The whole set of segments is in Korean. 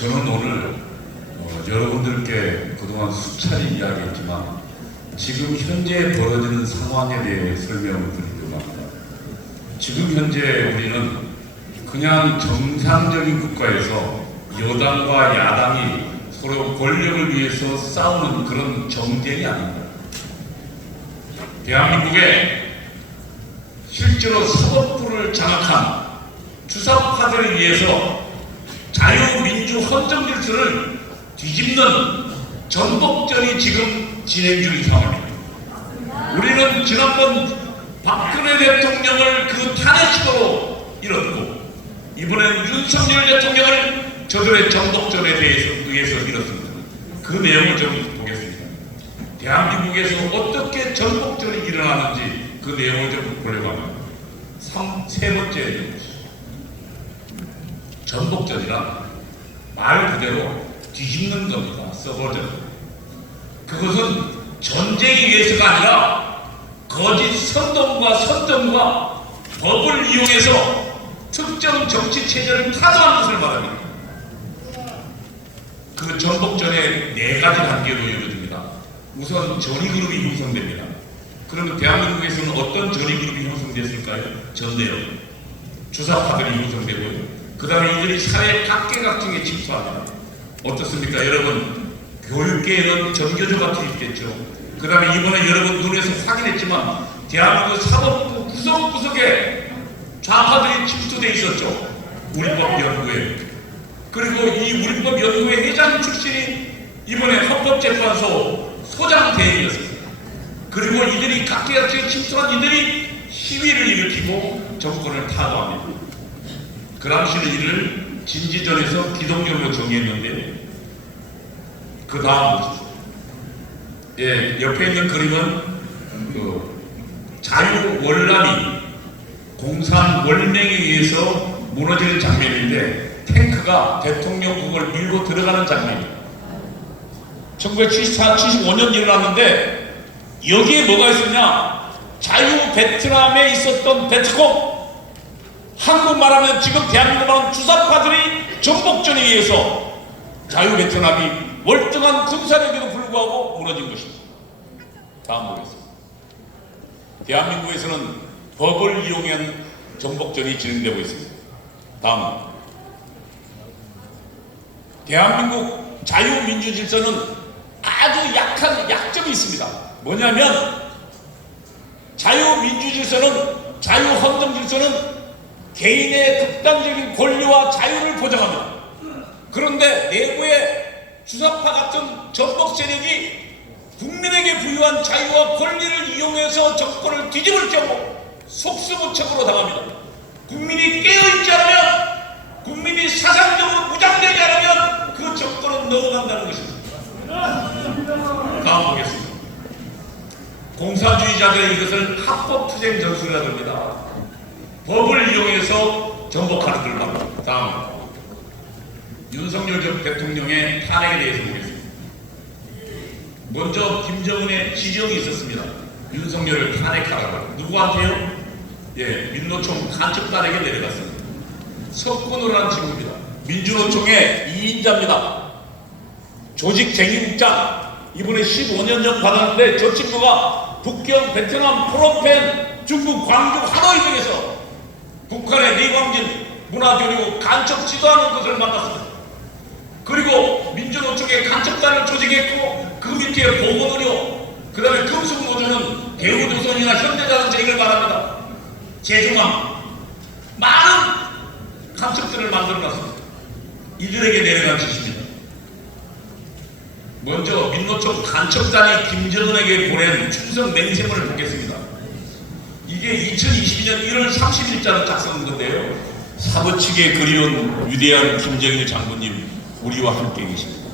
저는 오늘 여러분들께 그동안 수차례 이야기했지만 지금 현재 벌어지는 상황에 대해 설명을 드리려고 합니다. 지금 현재 우리는 그냥 정상적인 국가에서 여당과 야당이 서로 권력을 위해서 싸우는 그런 정쟁이 아닙니다. 대한민국에 실제로 사법부를 장악한 주사파들을 위해서 자유민주 헌정 질서를 뒤집는 전복전이 지금 진행 중인 상황입니다. 우리는 지난번 박근혜 대통령을 그 탄핵식으로 잃었고 이번에는 윤석열 대통령을 저들의 전복전에 의해서 잃었습니다. 그 내용을 좀 보겠습니다. 대한민국에서 어떻게 전복전이 일어나는지 그 내용을 좀 보려고 합니다. 세 번째 내용이죠. 전복전이란 말 그대로 뒤집는 겁니다. 서버전. 그것은 전쟁이 위해서가 아니라 거짓 선동과 법을 이용해서 특정 정치 체제를 타도하는 것을 말합니다. 그 전복전에 네 가지 단계로 이루어집니다. 우선 전위그룹이 형성됩니다. 그러면 대한민국에서는 어떤 전위그룹이 형성됐을까요? 전대요. 주사파들이 형성되고요. 그 다음에 이들이 사회 각계각층에 침투합니다. 어떻습니까? 여러분, 교육계에는 전교조가 투입됐죠. 그 다음에 이번에 여러분 눈에서 확인했지만 대한민국 사법부 구석구석에 좌파들이 침투되어 있었죠. 우리법연구회. 그리고 이 우리법연구회 회장 출신이 이번에 헌법재판소 소장 대행이었습니다. 그리고 이들이 각계각층에 침투한 이들이 시위를 일으키고 정권을 타도합니다. 그람시는 이를 진지전에서 기독교로 정의했는데 그 다음 옆에 있는 그림은 자유월남이 공산 원령에 의해서 무너지는 장면인데 탱크가 대통령궁을 밀고 들어가는 장면입니다. 1974, 75년 일어났는데 여기에 뭐가 있었냐? 자유 베트남에 있었던 베트콩, 한국 말하면 지금 대한민국 말하는 주사파들이 전복전에 의해서 자유 베트남이 월등한 군사력에도 불구하고 무너진 것입니다. 다음 보겠습니다. 대한민국에서는 법을 이용한 전복전이 진행되고 있습니다. 다음. 대한민국 자유민주 질서는 아주 약한 약점이 있습니다. 뭐냐면 자유민주 질서는, 자유헌정 질서는 개인의 극단적인 권리와 자유를 보장합니다. 그런데 내부의 주사파 같은 전복 세력이 국민에게 부여한 자유와 권리를 이용해서 정권을 뒤집을 경우 속수무책으로 당합니다. 국민이 깨어있지 않으면, 국민이 사상적으로 무장되지 않으면 그 정권은 넘어간다는 것입니다. 다음 보겠습니다. 공사주의자들의 이것을 합법투쟁 전술이라고 합니다. 법을 이용해서 전복하는 걸 말합니다. 다음. 윤석열 전 대통령의 탄핵에 대해서 보겠습니다. 먼저 김정은의 지령이 있었습니다. 윤석열을 탄핵하라고. 누구한테요? 민노총 간첩단에게 내려갔습니다. 석군으로라는 친구입니다. 민주노총의 2인자입니다. 조직쟁의국장. 이번에 15년형 받았는데 저 친구가 북경, 베트남, 프놈펜, 중국, 광주, 하노이 등에서 북한의 리광진 문화교류 간첩 지도하는 것을 만났습니다. 그리고 민주노총의 간첩단을 조직했고 그 밑에 보건의료, 그 다음에 금속노조는 대우조선이나 현대자동차 이걸 말합니다. 제중함, 많은 간첩들을 만들어놨습니다. 이들에게 내려간 짓입니다. 먼저 민노총 간첩단이 김정은에게 보낸 충성 맹세문을 보겠습니다. 이게 2022년 1월 30일자로 작성한 건데요. 사부치게 그리운 위대한 김정일 장군님, 우리와 함께 계십니다.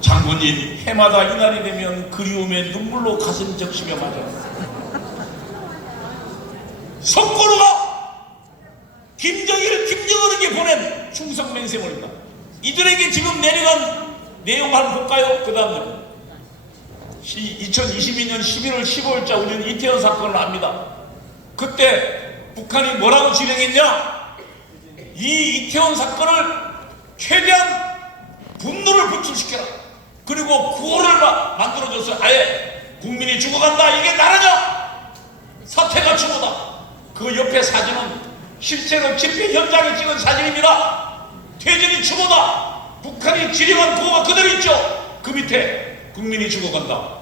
장군님, 해마다 이날이 되면 그리움에 눈물로 가슴 적시며 맞아. 석고로가 김정은에게 보낸 충성 맹세문입니다. 이들에게 지금 내려간 내용 한번 볼까요? 그 다음 2022년 11월 15일자 우리는 이태원 사건을 압니다. 그때 북한이 뭐라고 지령했냐? 이 이태원 사건을 최대한 분노를 분출시켜라. 그리고 구호를 만들어줘서 아예 국민이 죽어간다, 이게 나라냐? 사태가 추모다. 그 옆에 사진은 실제로 집회 현장에 찍은 사진입니다. 퇴진이 추모다. 북한이 지령한 구호가 그대로 있죠. 그 밑에 국민이 죽어간다,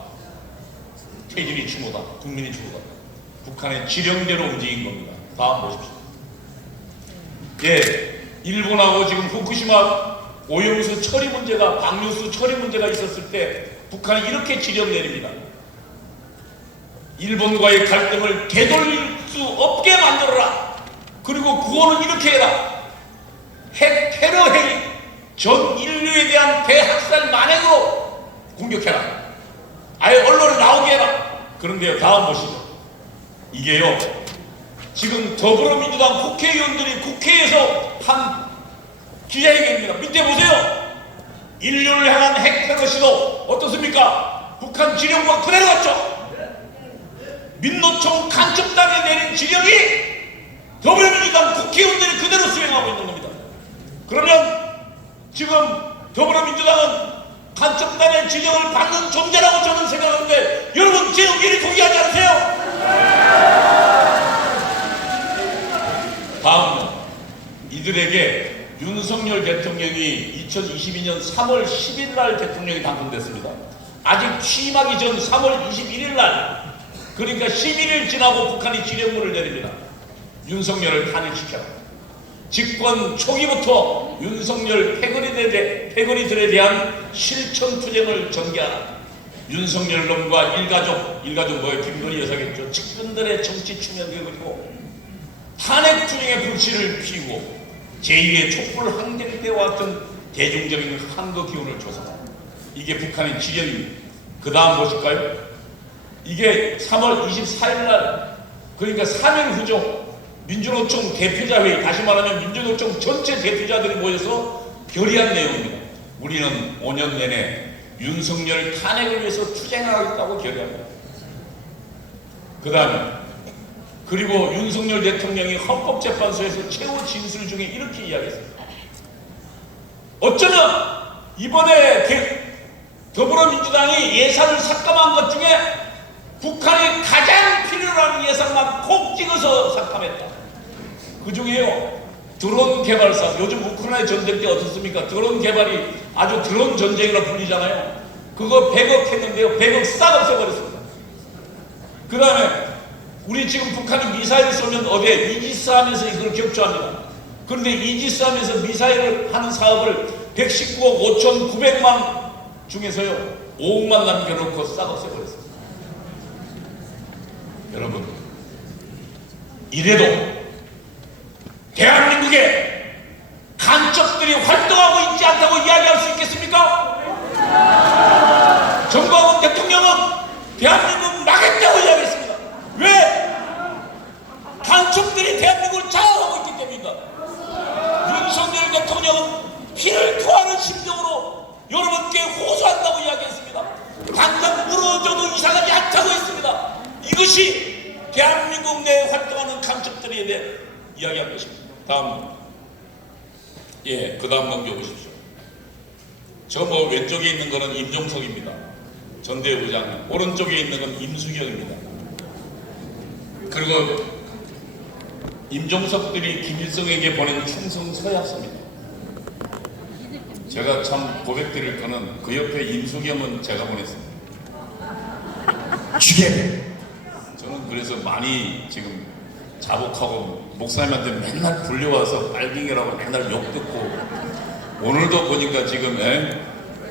퇴진이 추모다, 국민이 죽어간다. 북한의 지령대로 움직인 겁니다. 다음 보십시오. 예, 일본하고 지금 후쿠시마 오염수 처리 문제가, 방류수 처리 문제가 있었을 때 북한이 이렇게 지령 내립니다. 일본과의 갈등을 되돌릴 수 없게 만들어라. 그리고 구호는 이렇게 해라. 핵 테러 행위, 전 인류에 대한 대학살 만행으로 공격해라. 아예 언론에 나오게 해라. 그런데요, 다음 보시죠. 이게요, 지금 더불어민주당 국회의원들이 국회에서 한 기자회견입니다. 밑에 보세요. 인류를 향한 핵테러 시도 어떻습니까? 북한 지령과 그대로 같죠? 민노총 간첩단에 내린 지령이 더불어민주당 국회의원들이 그대로 수행하고 있는 겁니다. 그러면 지금 더불어민주당은 간첩단의 지령을 받는 존재라고 저는 생각하는데, 여러분 제 의견이 동의하지 않으세요? 다음은 이들에게 윤석열 대통령이 2022년 3월 10일 날 대통령이 당선됐습니다. 아직 취임하기 전 3월 21일 날, 그러니까 11일 지나고 북한이 지령문을 내립니다. 윤석열을 탄핵시켜라. 집권 초기부터 윤석열 패거리들에 대한 실천투쟁을 전개하라. 윤석열 놈과 일가족 뭐예요? 김건희 여사겠죠. 측근들의 정치 추명을 그리고 탄핵투쟁의 불씨를 피우고 제2의 촛불 항쟁 때와 같은 대중적인 항거 기운을 조성하라. 이게 북한의 지령입니다. 그 다음 보실까요? 이게 3월 24일 날, 그러니까 3일 후죠. 민주노총 대표자회의, 다시 말하면 민주노총 전체 대표자들이 모여서 결의한 내용입니다. 우리는 5년 내내 윤석열 탄핵을 위해서 투쟁하겠다고 결의합니다. 그 다음에 그리고 윤석열 대통령이 헌법재판소에서 최후 진술 중에 이렇게 이야기했습니다. 어쩌면 이번에 더불어민주당이 예산을 삭감한 것 중에 북한이 가장 필요로 하는 예산만 콕 찍어서 삭감했다. 그 중에요, 드론 개발사, 요즘 우크라이나 전쟁 때 어떻습니까? 드론 개발이 아주 드론 전쟁이라 불리잖아요. 그거 100억 했는데요, 100억 싹 없애버렸습니다. 그 다음에 우리 지금 북한이 미사일 쏘면 어디에 이지스 하면서 이걸 격추합니다. 그런데 이지스 하면서 미사일을 하는 사업을 119억 5,900만 중에서요 5억만 남겨놓고 싹 없애버렸습니다. 여러분, 이래도 대한민국에 간첩들이 활동하고 있지 않다고 이야기할 수 있겠습니까? 정광훈 대통령은 대한민국 망했다고 이야기했습니다. 왜? 간첩들이 대한민국을 장악하고 있기 때문입니다. 윤석열 대통령은 피를 토하는 심정으로 여러분께 호소한다고 이야기했습니다. 당장 무너져도 이상하지 않다고 했습니다. 이것이 대한민국 내에 활동하는 간첩들에 대해 이야기한 것입니다. 다음, 그 다음 넘겨보십시오. 저 왼쪽에 있는 거는 임종석입니다. 전대부장님. 오른쪽에 있는 건 임수경입니다. 그리고 임종석들이 김일성에게 보낸 충성 서약서입니다. 제가 참 고백드릴 거는 그 옆에 임수경은 제가 보냈습니다. 죽여! 저는 그래서 많이 지금 자복하고 목사님한테 맨날 불려와서 빨갱이라고 맨날 욕 듣고, 오늘도 보니까 지금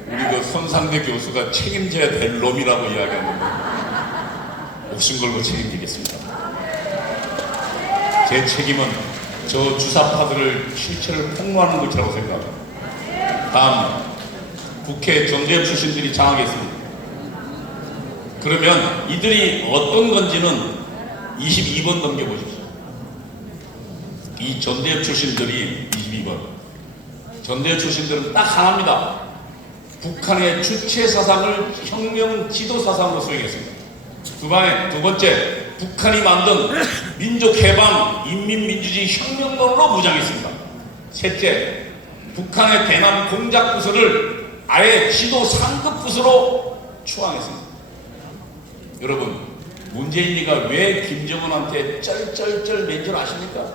우리 그 손상대 교수가 책임져야 될 놈이라고 이야기하는데 목숨 걸고 책임지겠습니다. 제 책임은 저 주사파들을 실체를 폭로하는 것이라고 생각합니다. 다음, 국회 정재협 출신들이 장하겠습니다. 그러면 이들이 어떤 건지는 22번 넘겨보십시오. 이 전대협 출신들이 22번. 전대협 출신들은 딱 하나입니다. 북한의 주체 사상을 혁명 지도 사상으로 수행했습니다. 두 번째, 북한이 만든 민족해방 인민민주주의 혁명론으로 무장했습니다. 셋째, 북한의 대남 공작 부서를 아예 지도 상급 부서로 추앙했습니다. 여러분, 문재인이가 왜 김정은한테 쩔쩔쩔 맨 줄 아십니까?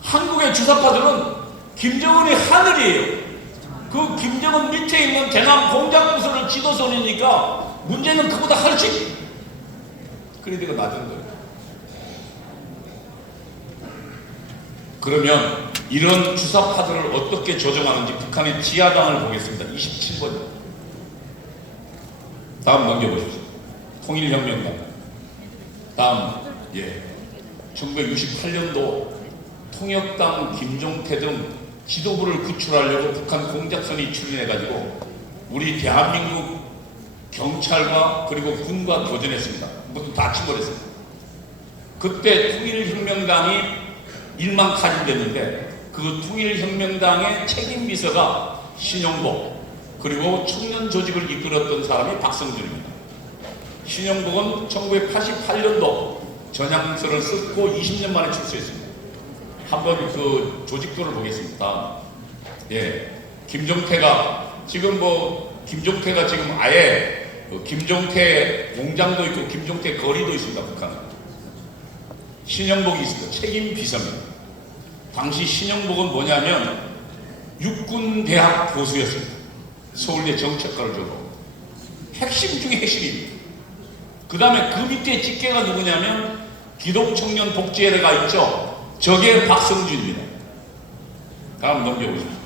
한국의 주사파들은 김정은이 하늘이에요. 그 김정은 밑에 있는 대남 공작 부서를 지도선이니까 문제는 그보다 훨씬 그래도 낮은 거예요. 그러면 이런 주사파들을 어떻게 조정하는지 북한의 지하당을 보겠습니다. 27번. 다음 넘겨보십시오. 통일혁명당. 다음, 1968년도 통역당 김종태 등 지도부를 구출하려고 북한 공작선이 출現해가지고 우리 대한민국 경찰과 그리고 군과 교전했습니다. 모두 다 침몰했습니다. 그때 통일혁명당이 일망타진됐는데 그 통일혁명당의 책임비서가 신영복 그리고 청년 조직을 이끌었던 사람이 박성준입니다. 신영복은 1988년도 전향서를 쓰고 20년 만에 출소했습니다. 한번 그 조직도를 보겠습니다. 김종태가 지금 김종태가 지금 아예 김종태 공장도 있고 김종태 거리도 있습니다. 북한은. 신영복이 있습니다. 책임 비서입니다. 당시 신영복은 뭐냐면 육군대학 교수였습니다. 서울대 정책과를 졸업. 핵심 중에 핵심입니다. 그 다음에 그 밑에 직계가 누구냐면 기독청년 복지회가 있죠. 저게 박성준입니다. 다음 넘겨보십시오.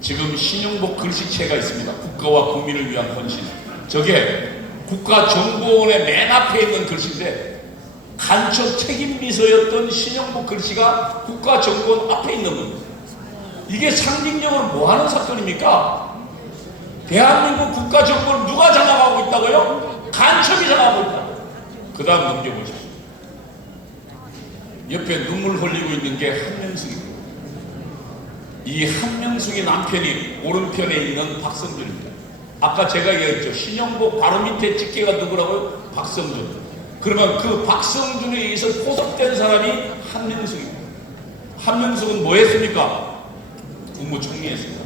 지금 신영복 글씨체가 있습니다. 국가와 국민을 위한 헌신. 저게 국가정보원의 맨 앞에 있는 글씨인데 간첩 책임비서였던 신영복 글씨가 국가정보원 앞에 있는 겁니다. 이게 상징적으로 뭐하는 사건입니까? 대한민국 국가정보를 누가 장악하고 있다고요? 간첩이 장악하고 있다고요. 그 다음 넘겨보십시오. 옆에 눈물 흘리고 있는 게 한명숙입니다. 이 한명숙의 남편이 오른편에 있는 박성준입니다. 아까 제가 얘기했죠. 신영복 바로 밑에 직계가 누구라고요? 박성준. 그러면 그 박성준에 의해서 포섭된 사람이 한명숙입니다. 한명숙은 뭐 했습니까? 국무총리했습니다.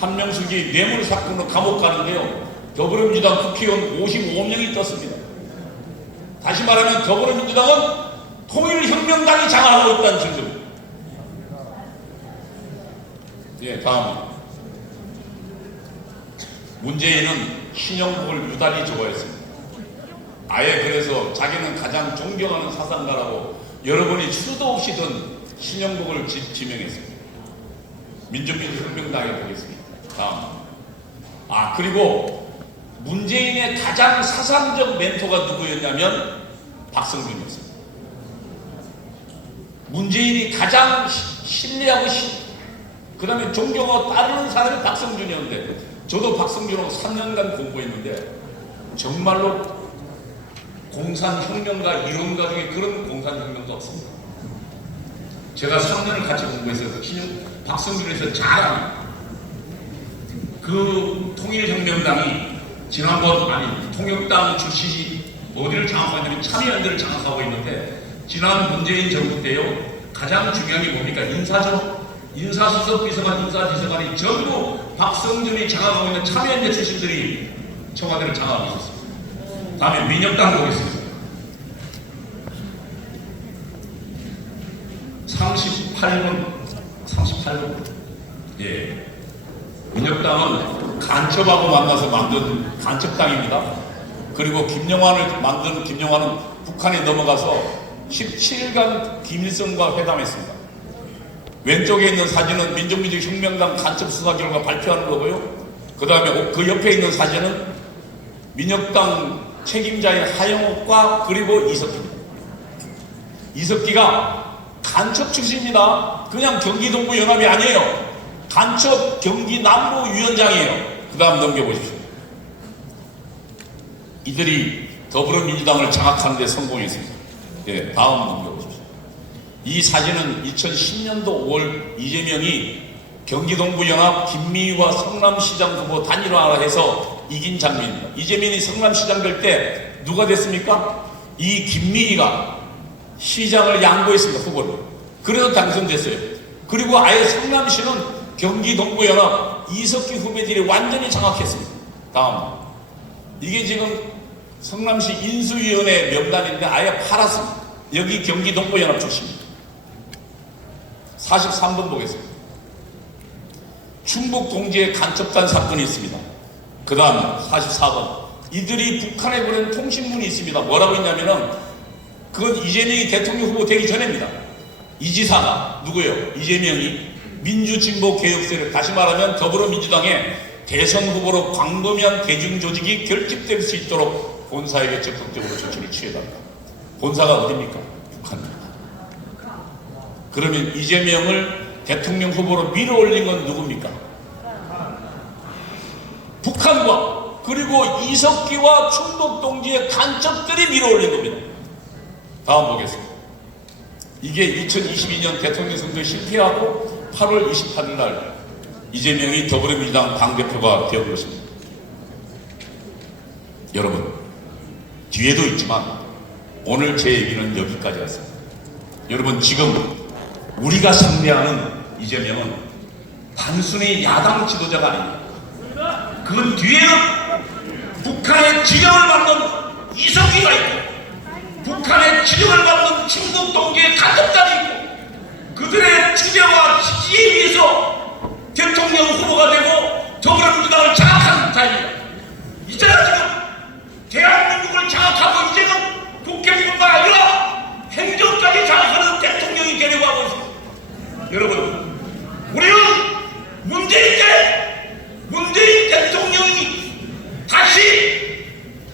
한명숙이 뇌물 사건으로 감옥 가는데요. 더불어민주당 국회의원 55명이 떴습니다. 다시 말하면 더불어민주당은 통일혁명당이 장악하고 있다는 증거입니다. 다음. 문재인은 신영복을 유달리 좋아했습니다. 아예 그래서 자기는 가장 존경하는 사상가라고 여러분이 수도 없이 든 신영복을 지명했습니다. 민주혁명당에 보겠습니다. 다음. 그리고 문재인의 가장 사상적 멘토가 누구였냐면 박성준이었습니다. 문재인이 가장 신뢰하고 그 다음에 존경하고 따르는 사람이 박성준이었는데 저도 박성준하고 3년간 공부했는데 정말로 공산혁명가 이론가 중에 그런 공산혁명가 없습니다. 제가 3년을 같이 공부했어요. 박성준에서 잘합니다. 그 통일혁명당이 지난번 통역당 출신이 어디를 장악하고 있냐면 참여연대를 장악하고 있는데 지난 문재인 정부 때요 가장 중요한 게 뭡니까? 인사수석 비서관, 인사비서관이 전부 박성준이 장악하고 있는 참여연대 출신들이 청와대를 장악하고 있었습니다. 다음에 민혁당 보겠습니다. 38번. 민혁당은 간첩하고 만나서 만든 간첩당입니다. 그리고 김영환은 북한에 넘어가서 17일간 김일성과 회담했습니다. 왼쪽에 있는 사진은 민족민주혁명당 간첩 수사 결과 발표하는 거고요. 그 다음에 그 옆에 있는 사진은 민혁당 책임자인 하영옥과 그리고 이석기입니다. 이석기가 간첩 출신입니다. 그냥 경기동부 연합이 아니에요. 간첩 경기남부위원장이에요. 그 다음 넘겨보십시오. 이들이 더불어민주당을 장악하는 데 성공했습니다. 다음 넘겨보십시오. 이 사진은 2010년도 5월 이재명이 경기동부연합 김미희와 성남시장 후보 단일화해서 이긴 장면입니다. 이재명이 성남시장 될 때 누가 됐습니까? 이 김미희가 시장을 양보했습니다. 후보를. 그래서 당선됐어요. 그리고 아예 성남시는 경기 동부연합 이석기 후배들이 완전히 장악했습니다. 다음, 이게 지금 성남시 인수위원회 명단인데 아예 팔았습니다. 여기 경기 동부연합 출신입니다. 43번 보겠습니다. 충북 동지의 간첩단 사건이 있습니다. 그 다음 44번. 이들이 북한에 보낸 통신문이 있습니다. 뭐라고 했냐면은 그건 이재명이 대통령 후보 되기 전입니다. 이 지사가 누구예요? 이재명이 민주진보개혁세력, 다시 말하면 더불어민주당의 대선 후보로 광범위한 대중조직이 결집될 수 있도록 본사에게 적극적으로 조치를 취해달라. 본사가 어디입니까? 북한입니다. 그러면 이재명을 대통령 후보로 밀어올린 건 누굽니까? 북한과 그리고 이석기와 충북 동지의 간첩들이 밀어올린 겁니다. 다음 보겠습니다. 이게 2022년 대통령 선거에 실패하고 8월 28일 날 이재명이 더불어민주당 당대표가 되어 것입니다. 여러분, 뒤에도 있지만 오늘 제 얘기는 여기까지 왔습니다. 여러분, 지금 우리가 상대하는 이재명은 단순히 야당 지도자가 아닙니다. 그 뒤에는 북한의 지령을 받는 이석기가 있고 북한의 지령을 받는 충북 동지의 간첩단이 있고 그들의 지대와 지지에 의해서 대통령 후보가 되고 더불어민주당을 장악하는 타입입니다. 이제는 지금 대한민국을 장악하고 이제는 국회뿐만 아니라 행정까지 장악하는 대통령이 되려고 하고 있습니다. 여러분, 우리는 문재인 대통령이 다시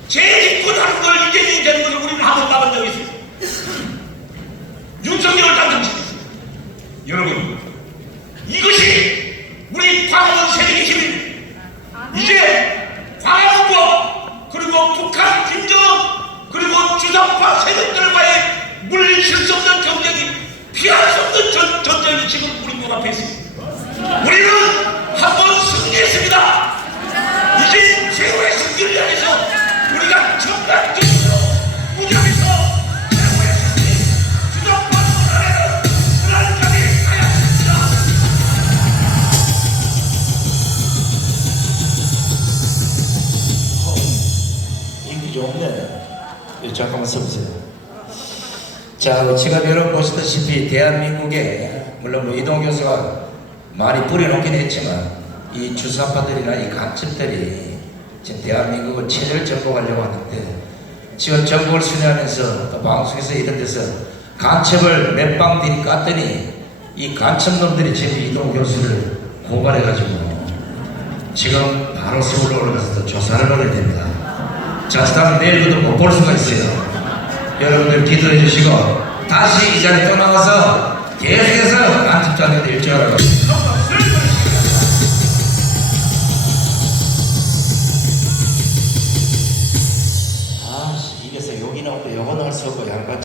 재집권하는 걸 이재명이 되는 것을 우리는 한번 막은 적이 있습니다. 윤석열을 당선시켰습니다. 여러분, 이것이 우리 광화문 세력의 힘입니다. 이제 광화문과 그리고 북한, 김정은 그리고 주상파 세력들과의 물리칠 수 없는 경쟁이 피할 수 없는 전쟁이 지금 우리 눈앞에 있습니다. 우리는 한번 승리했습니다. 이제 최후의 승리를 향해서 우리가 정당적으로 무장해서 최후의 승리, 주상파 선언에는 끝까지 가야 합니다. 인기 좋은데 잠깐만 서보세요. 자, 지금 여러분 보시다시피 대한민국에 물론 뭐 이동 교수가 많이 뿌려놓긴 했지만 이 주사파들이나 이 간첩들이 지금 대한민국을 체제를 정복하려고 하는데 지금 정복을 수행하면서 또 방송에서 이런 데서 간첩을 몇 방들이 깠더니 이 간첩놈들이 지금 이동 교수를 고발해가지고 지금 바로 서울로 올라가서 또 조사를 받아야 됩니다. 자, 다음 내일부터 못 볼 수가 있어요. 여러분들 기도해 주시고 다시 이 자리에 또 나와서 계속해서 간첩자들한테 일조하라고